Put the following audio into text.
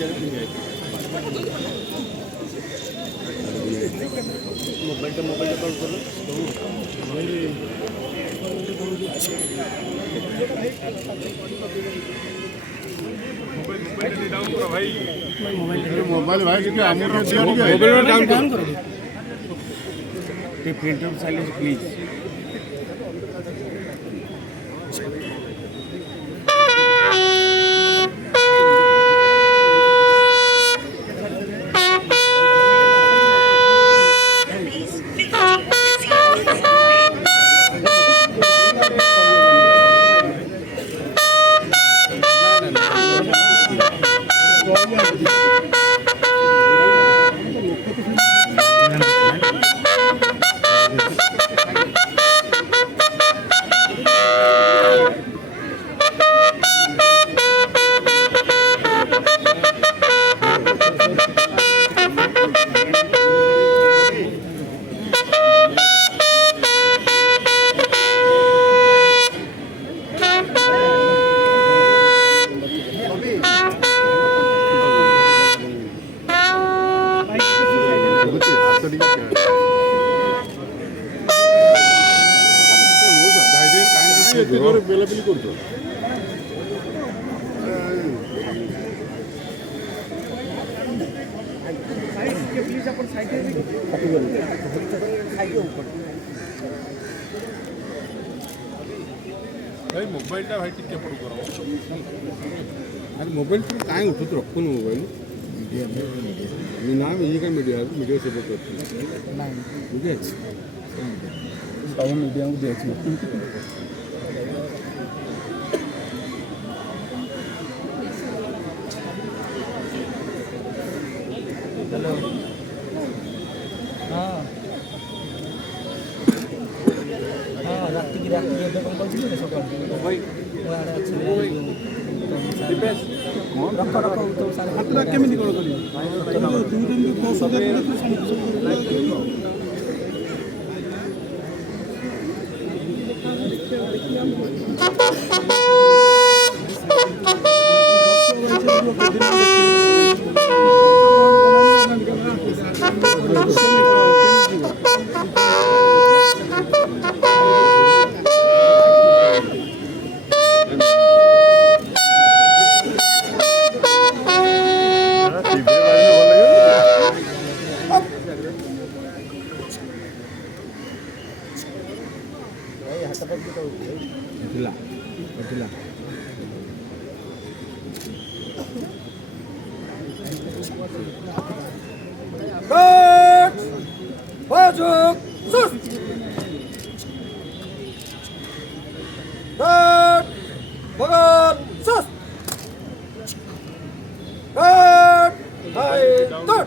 Mobile call करो mobile भाई mobile down करो प्रिंट आउट साइलेंस प्लीज बेलाबेली करतो प्लीज आपण साइड भाई मोबाइल भाई टिके पड़ू करो अरे मोबाइल पर काय उठत रखो मोबाइल मी नाम ये का मीडिया से बोलतो नाही मीडिया मीडिया द्यायची हेलो हाँ हाँ रात की ଏବେ କଣ କରୁଥିଲେ ସକାଳୁ ଭାଇ ଆଡ଼େ ଅଛି ଦିବେଶ କଣ ରଖ ତ ସାରା ହାତଟା କେମିତି କଣ କରିବ ଦୁଇ ଦିନ କୋଉ Pojok sus. Bagan sus. Hai tur.